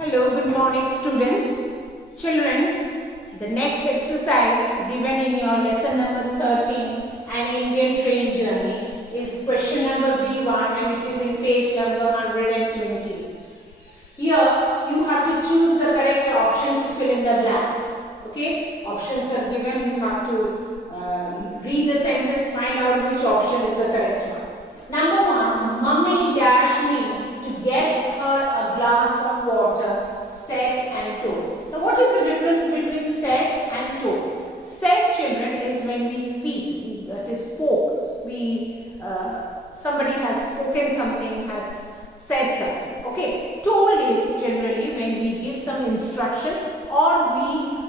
Hello, good morning students. Children, the next exercise given in your lesson number 13, an Indian train journey, is question number B1 and it is in page number 120. Here, you have to choose the correct option to fill in the blanks. Okay, options are given, you have to read the sentence, find out which option is the correct one. Number 1, Mummy dashed me to get her a glass of water, said and told. Now what is the difference between said and told? Said, children, is when we speak, that is spoke. Somebody has spoken something, has said something. Okay, told is generally when we give some instruction or we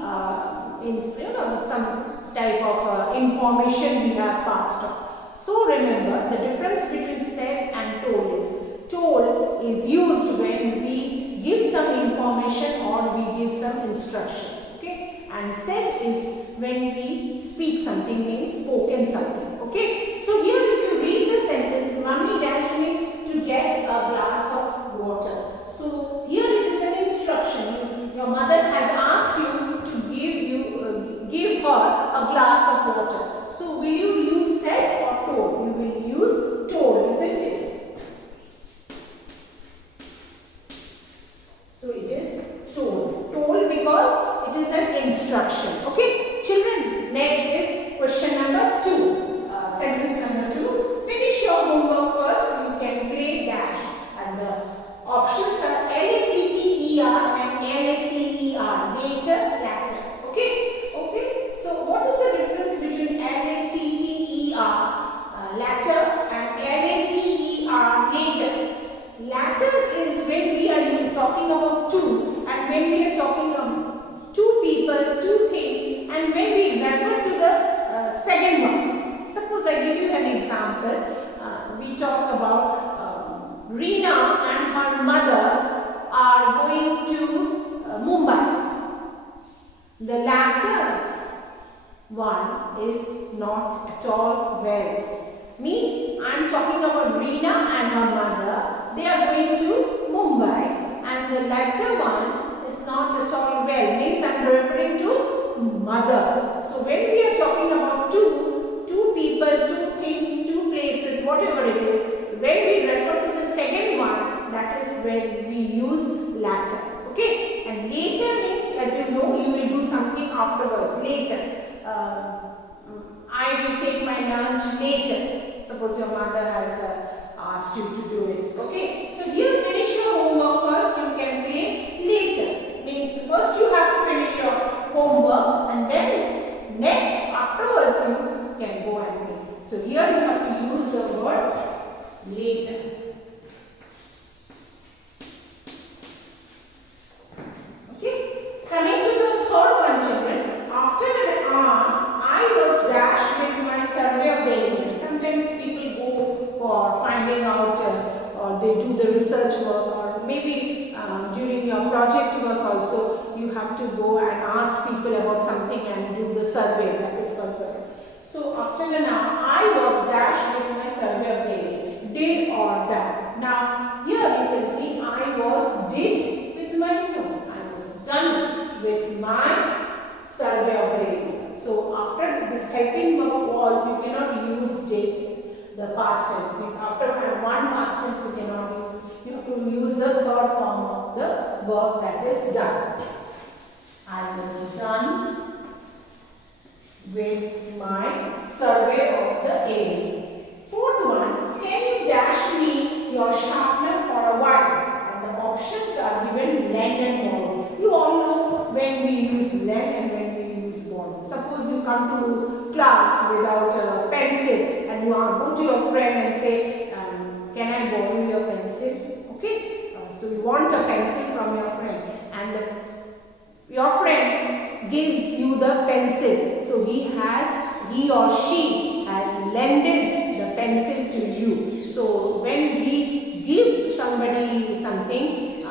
some type of information we have passed on. So remember, the difference between said and told is used when we give some information or we give some instruction. Okay, and said is when we speak something, means spoken something. Okay, so here if you read the sentence, Mummy dashed me to get a glass of water. So here it is an instruction. Your mother has asked you to give her a glass of water. So will you use said or told? You will use told, isn't it? So it is told. Told because it is an instruction. Okay, children, next is question number 2. Sentence number 2. Finish your homework first. You can play dash. And the options are latter and later, latter. Okay. So what is the difference between latter and later? Latter is when we are talking about two, and when we are talking about two people, two things, and when we refer to the second one. Suppose I give you an example. We talk about Reena and her mother are going to Mumbai. The latter one is not at all well. Means I am talking about Reena and her mother. They are going to Mumbai, and the latter one is not at all well. Means I am referring to mother. So when we are talking about two people, two things, two places, whatever it is, when we refer to the second one, that is when we use latter. Okay, and later means, as you know, you will do something afterwards. Later, I will take my lunch later. Suppose your mother has asked you to do it. Okay, so here finish your homework first. You can play later. Means first you have to finish your homework, and then next afterwards you can go and play. So here you have to use the word later. Okay, coming to the third one, children. After an hour, I was dashed with my survey of the area. Sometimes people go for finding out or they do the research work, or maybe during your project work also you have to go and ask people about something and do the survey, that is called survey. So after an hour, I was dashed with my survey of the area. Did or done. Now here you can see I was did with my I was done with my survey of the area. So after this helping verb was, you cannot use did, the past tense. Means after one past tense you cannot use. You have to use the third form of the verb, that is done. I was done with my survey of the area. Fourth one, can you dash me your sharpener for a while? And the options are given lend and borrow. You all know when we use lend and when we use borrow. Suppose you come to class without a pencil and you go to your friend and say, can I borrow your pencil? Okay, so you want a pencil from your friend, and your friend gives you the pencil. So he or she has lended the pencil to you. So when we give somebody something,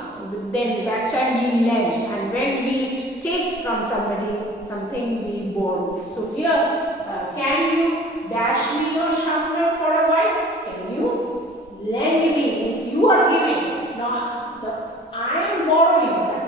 then that time we lend, and when we take from somebody something, we borrow. So here, can you dash me your sharpener for a while? Can you lend me? Means you are giving. Now I am borrowing.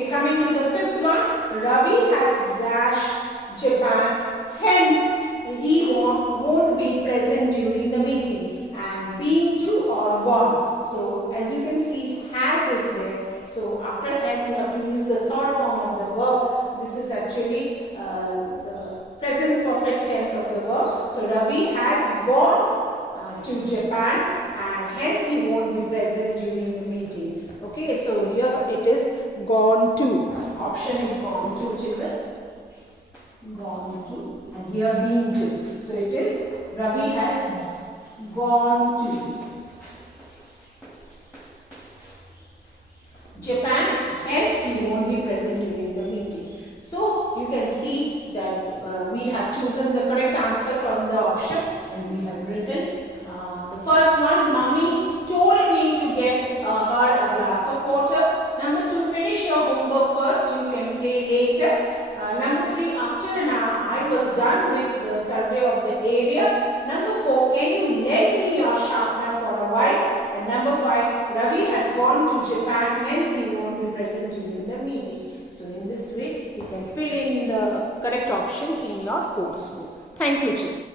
Okay, coming to the fifth one, Ravi has dashed Japan, hence he won't be present during the meeting, and been to or gone. So as you can see, has is there. So after has you have to use the third form of the verb. This is actually the present perfect tense of the verb. So Ravi has gone to Japan, and hence he won't be present during the meeting. Okay, so here it is gone to. Option is gone to, children. Gone to, and here been to. So it is Ravi has gone to Japan, hence he won't be present during the meeting. So you can see that we have chosen the correct answer from the option, and we have written the first one, Mummy told me to get her a glass of water. Number 2, finish your homework first, you can play later. Number 3, after an hour I was done with the survey of the area. Number 4, can you lend me your sharpener for a while? And number 5, Ravi has gone to Japan, hence he won't be present during the meeting. So in this way, you can fill in the correct option in your course book. Thank you, children.